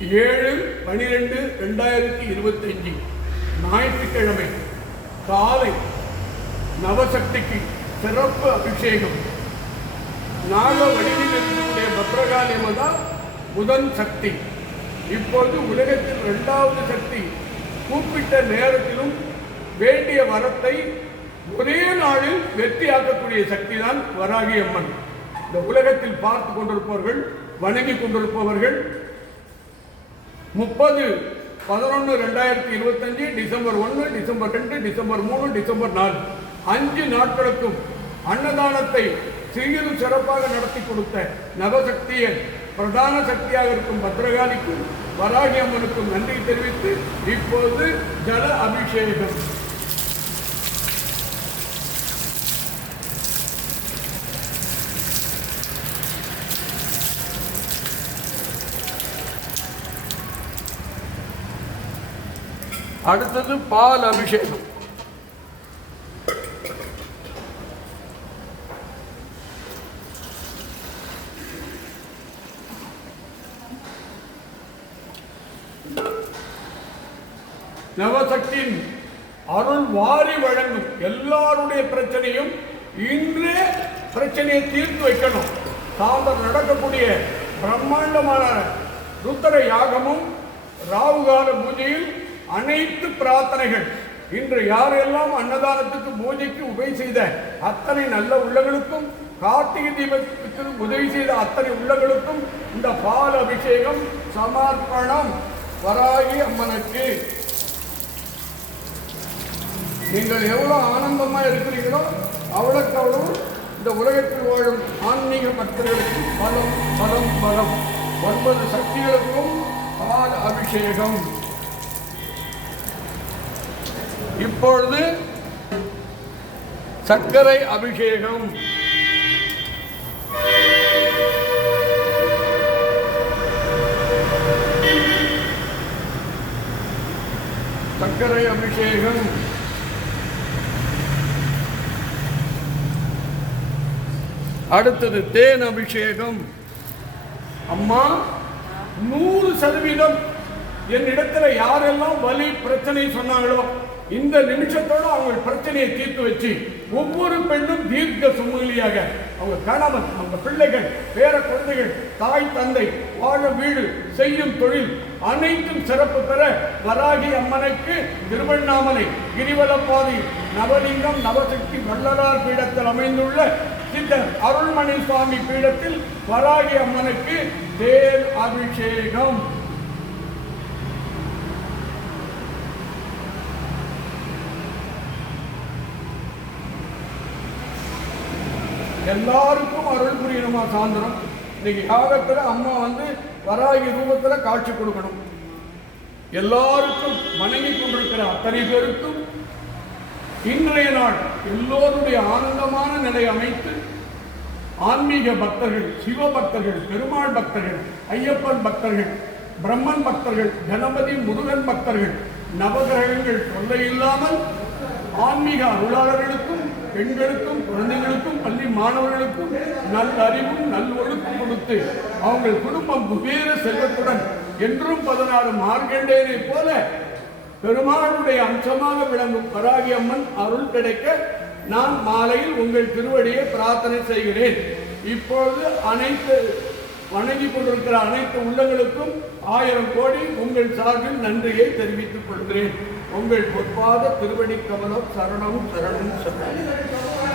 7/12/2025 ஞாயிற்றுக்கிழமை காலை நவசக்திக்கு சிறப்பு அபிஷேகம். நாக வடிவில் இருக்கக்கூடிய பத்ரகாளி அம்மா முதன் சக்தி. இப்பொழுது உலகத்தில் 2வது சக்தி. கூப்பிட்ட நேரத்திலும் வேண்டிய வரத்தை ஒரே நாளில் வெற்றியாக்கக்கூடிய சக்தி தான் வராகி அம்மன். இந்த உலகத்தில் பார்த்து கொண்டிருப்பவர்கள், வணங்கி கொண்டிருப்பவர்கள் 30/11/2025 டிசம்பர் 1, டிசம்பர் 2, டிசம்பர் 3, டிசம்பர் 4 5 நாட்களுக்கும் அன்னதானத்தை சிறிது சிறப்பாக நடத்தி கொடுத்த நவசக்தியை பிரதான சக்தியாக இருக்கும் பத்ரகாளிக்கும் வராகி அம்மனுக்கும் நன்றி தெரிவித்து இப்போது ஜல அபிஷேகம். அடுத்தது பால் அபிஷேகம். நவசக்தியின் அருள் வாரி வழங்கும். எல்லாருடைய பிரச்சனையும் இன்றே பிரச்சனையை தீர்த்து வைக்கணும். தாமதம் நடக்கக்கூடிய பிரம்மாண்டமான ருத்ர யாகமும் ராவுகால பூஜையில் அனைத்து பிரார்த்தனைகள் இன்று யாரெல்லாம் அன்னதானத்துக்கு பூஜைக்கு உதவி செய்த அத்தனை நல்ல உள்ளங்களுக்கும், கார்த்திகை தீபத்துக்கு உதவி செய்த அத்தனை உள்ளங்களுக்கும் இந்த பால் அபிஷேகம் சமர்ப்பணம். வராகி அம்மனுக்கு நீங்கள் எவ்வளவு ஆனந்தமா இருக்கிறீர்களோ அவ்வளவுக்கு அவ்வளவு இந்த உலகத்தில் வாழும் ஆன்மீக பக்தர்களுக்கு பலம் பலம் பலம். 9 சக்திகளுக்கும் பால் அபிஷேகம். இப்பொழுது சர்க்கரை அபிஷேகம். சர்க்கரை அபிஷேகம். அடுத்தது தேன் அபிஷேகம். அம்மா 100% என்னிடத்துல யாரெல்லாம் வலி பிரச்சனை சொன்னாங்களோ இந்த நிமிஷத்தோடு அவங்க பிரச்சனையை தீர்த்து வச்சு ஒவ்வொரு பெண்ணும் தீர்க்க சுமூலியாக அவங்க கணவன், அவங்க பிள்ளைகள், பேர குழந்தைகள், தாய் தந்தை, வாழ வீடு, செய்யும் தொழில் அனைத்தும் சிறப்பு பெற வராகி அம்மனுக்கு திருவண்ணாமலை கிரிவலப்பாதை நவலிங்கம் நவசக்தி வள்ளலார் பீடத்தில் அமைந்துள்ள சித்தர் அருள்மணி சுவாமி பீடத்தில் வராகி அம்மனுக்கு தேர் அபிஷேகம். எல்லாருக்கும் அருள் புரியணுமா சாயந்தரம். இன்னைக்கு யாகத்துல அம்மா வராகி ரூபத்துல காட்சி கொடுக்கணும். எல்லாருக்கும் வணங்கி கொண்டிருக்கிற அத்தனை பேருக்கும் இன்றைய நாள் எல்லோருடைய ஆனந்தமான நிலை அமைத்து ஆன்மீக பக்தர்கள், சிவ பக்தர்கள், பெருமாள் பக்தர்கள், ஐயப்பன் பக்தர்கள், பிரம்மன் பக்தர்கள், கணபதி முருகன் பக்தர்கள், நவகிரகங்கள் தொல்லை இல்லாமல் ஆன்மீக அருளாளர்களுக்கும், பெண்களுக்கும், குழந்தைகளுக்கும், பள்ளி மாணவர்களுக்கும் நல்ல அறிவும் நல் ஒழுக்கம் கொடுத்து அவங்கள் குடும்பம் குபேர செல்வத்துடன் என்றும் 16 மார்கண்டேயனை போல பெருமாளுடைய அம்சமாக விளங்கும் வராகி அம்மன் அருள் கிடைக்க நான் மாலையில் உங்கள் திருவடியை பிரார்த்தனை செய்கிறேன். இப்பொழுது அனைத்து வணங்கி கொண்டிருக்கிற அனைத்து உள்ளங்களுக்கும் 1000 கோடி உங்கள் சார்பில் நன்றியை தெரிவித்துக் கொள்கிறேன். உங்கள் பொற்பாத திருவடி கமலம் சரணம் சரணம் சரணம்.